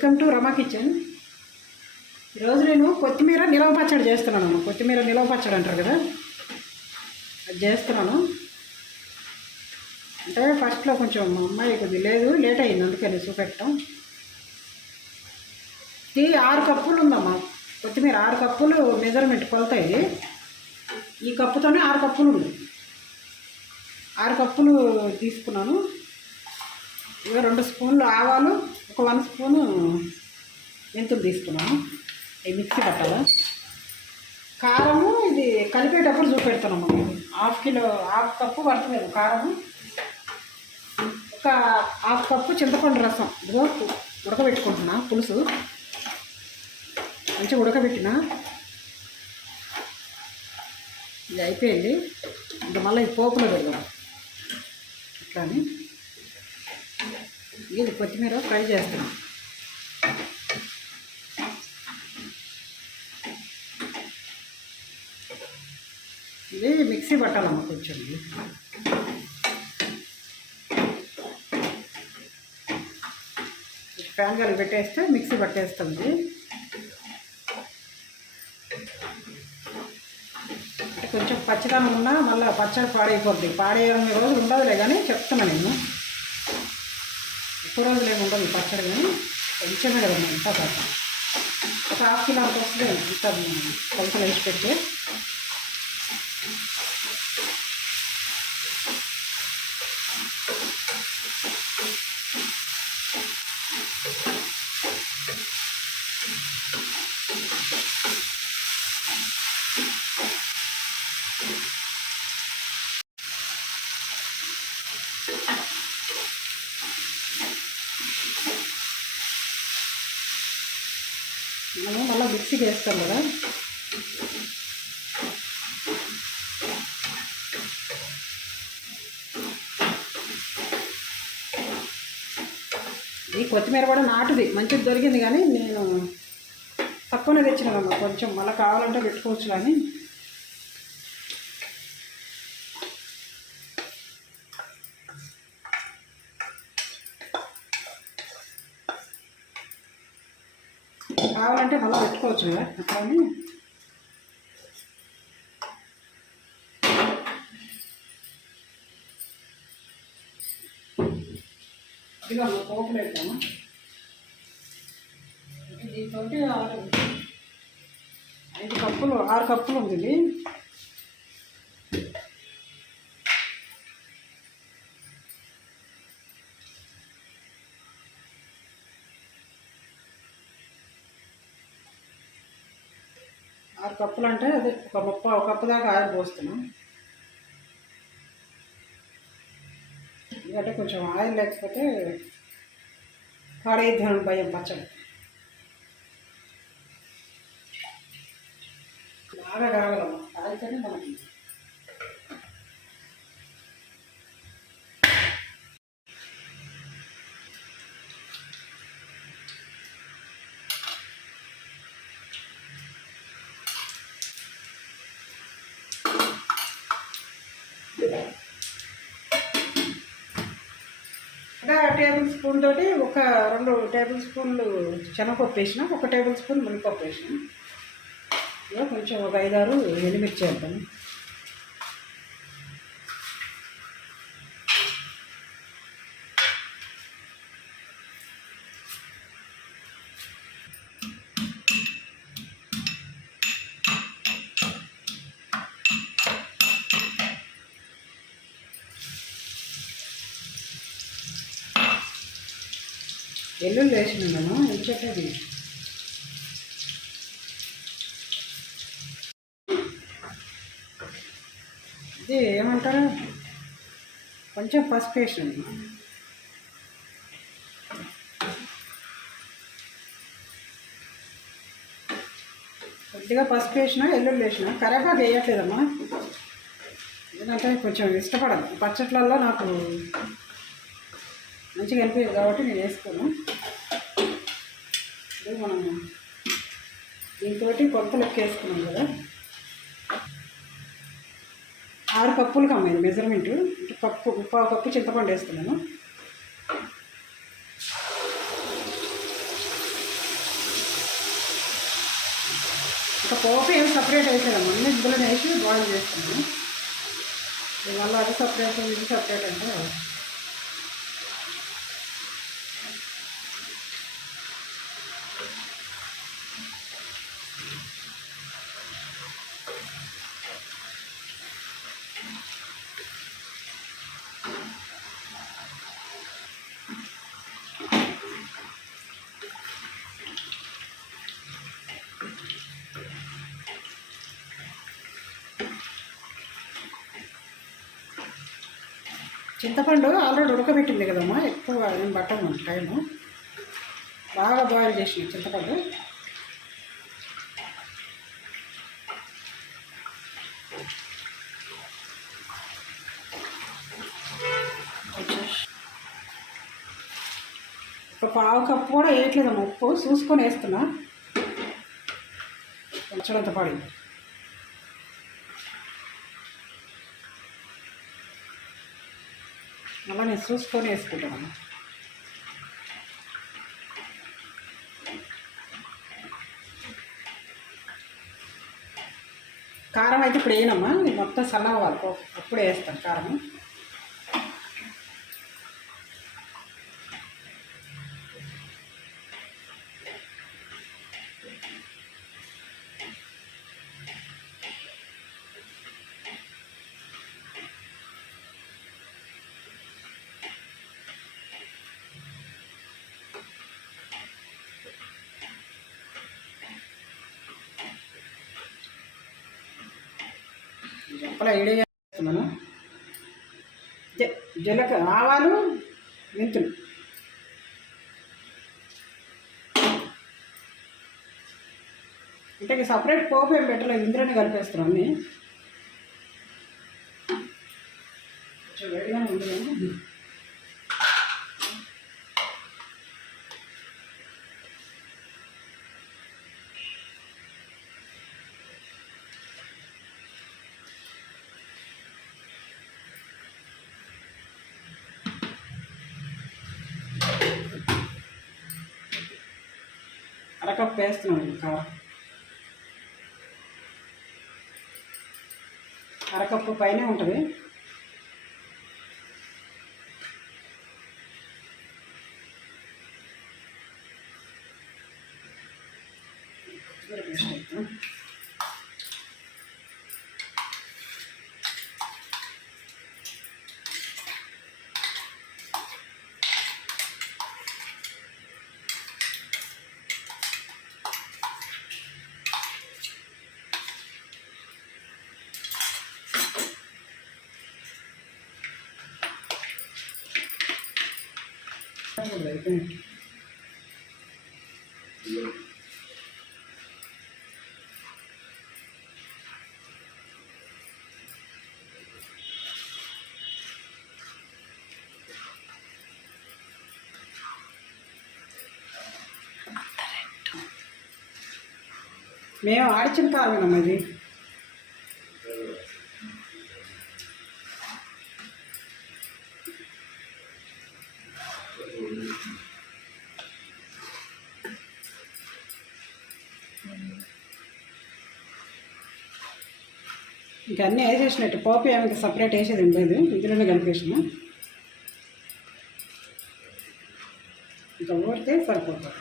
Welcome to Rama kitchen. ఈరోజు నేను కొత్తిమీర నిలవ పచ్చడి చేస్తున్నాను. కొత్తిమీర నిలవ పచ్చడి అంటారు కదా, అది చేస్తున్నాను. అంటే ఫస్ట్లో కొంచెం మా అమ్మాయి కొద్దిగా లేట్ అయింది, అందుకని చూపెట్టడం. ఇది 6 కప్పులు ఉందమ్మా కొత్తిమీర. 6 కప్పులు మెజర్మెంట్ కొలత. ఇది ఈ కప్పుతోనే 6 కప్పులు ఉంది. 6 కప్పులు తీసుకున్నాను. ఇక 2 స్పూన్లు ఆవాలు, ఒక 1 స్పూను మెంతులు తీసుకున్నాను. అవి మిక్సీ పట్టాలి. కారము ఇది కలిపేటప్పుడు చూపెడుతున్నాము. హాఫ్ కప్పు పడుతుంది కారము. ఒక హాఫ్ కప్పు చింతపండు రసం. ఇదిగో ఉడకబెట్టుకుంటున్నా. పులుసు మంచిగా ఉడకబెట్టిన. ఇది అయిపోయింది. ఇంకా మళ్ళీ ఈ పోపులో పెడదాం. అట్లానే ఇది కొత్తిమీర ఫ్రై చేస్తున్నాం. ఇది మిక్సీ పట్టాలమ్మా కొంచెం. ప్యాన్ గాలి పెట్టేస్తే మిక్సీ పట్టేస్తుంది. కొంచెం పచ్చిదనం ఉన్నా మళ్ళీ పచ్చడి పాడైపోద్ది. పాడేయని రోజులు ఉండదులే కానీ చెప్తున్నా నేను. ఎక్కువ రోజులు ఏమి ఉండదు పచ్చడి, కానీ కొంచెమే కదా ఇంత కాదు. ఒక హాఫ్ కిలో అంత వస్తుంది. ఇంత కొలతలు వేసి పెట్టి మనం మళ్ళీ మిక్సీకి వేస్తాం కదా. ఈ కొత్తిమీర కూడా నాటుది, మంచిది దొరికింది, కానీ నేను తక్కువనే తెచ్చినానమ్మా. కొంచెం మళ్ళీ కావాలంటే పెట్టుకోవచ్చు. కానీ కావాలంటే మళ్ళీ పెట్టుకోవచ్చు కదా. అట్లానే ఇదిగో పోపులు పెడతాము. దీంతో 5 కప్పులు 6 కప్పులు ఉంది. ఇది 6 కప్పులు అంటే అదే ఒక కప్పు దాకా ఆయిల్ పోస్తున్నాం. ఎందుకంటే కొంచెం ఆయిల్ లేకపోతే పాడైద్దాం భయం పచ్చడి. బాగా కాగలము, కాగితేనే మనకి. టేబుల్ స్పూన్ తోటి ఒక 2 టేబుల్ స్పూన్లు శనగపప్పు వేసిన, 1 టేబుల్ స్పూన్ మినపప్పు వేసిన. ఇక కొంచెం ఒక 5-6 ఎండుమిర్చి వేద్దాం. వెల్లుల్లి వేసినాను ఎంచక్కది. ఇది ఏమంటారు, కొంచెం పసుపు వేసినాను. కొద్దిగా పసుపు వేసిన, వెల్లుల్లి వేసిన. కరివేపాకు వేయట్లేదమ్మా, ఎందుకంటే కొంచెం ఇష్టపడదు పచ్చట్లలో. నాకు మంచిగా అనిపించదు కాబట్టి నేను వేసుకోను. మనం దీంతో కొత్త లెక్క వేసుకున్నాం కదా. 6 కప్పులకు అమ్మాయి మెజర్మెంటు. ముప్పావు కప్పు చింతపండు వేస్తున్నాను. పోపు ఏమి సపరేట్ వేసేదమ్మా, అన్నీ ఇందులో వేసి బాయిల్ చేస్తున్నాను. మళ్ళీ అది సపరేట్ ఇది సపరేట్ అంటే చింతపండు ఆల్రెడీ ఉడకబెట్టింది కదమ్మా, ఎక్కువ ఏం పట్టను టైము. బాగా బాయిల్ చేసిన చింతపండు. ఒక పావు కప్పు కూడా వేయట్లేదమ్మా, ఉప్పు చూసుకొని వేస్తున్నా, కొంచెంత పడి. అలా నేను చూసుకొని వేసుకుంటాను. కారం అయితే ఇప్పుడు వేయనమ్మా, మొత్తం సన్నవ్వాలి, అప్పుడే వేస్తాను కారం. అలా ఇడే చేస్తున్నాను. జీలకర్ర, ఆవాలు, మెంతులు. అంటే సపరేట్ పోపు ఏం పెట్టలేదు, ఇందులోనే కలిపేస్తున్నాం అన్నీ. కొంచెం వేడిగానే ఉంది కానీ అరకప్పు వేస్తున్నాం. ఇంకా అరకప్పు పైనే ఉంటుంది. మేము ఆడిచిన కారమేనమ్మా ఇది. ఇంకా అన్నీ వేసేసినట్టు, పోపు ఏమైనా సపరేట్ వేసేది ఉండేది, ఇందులోనే కలిపేసిన. ఇంకా ఊరితే సరిపోతుంది.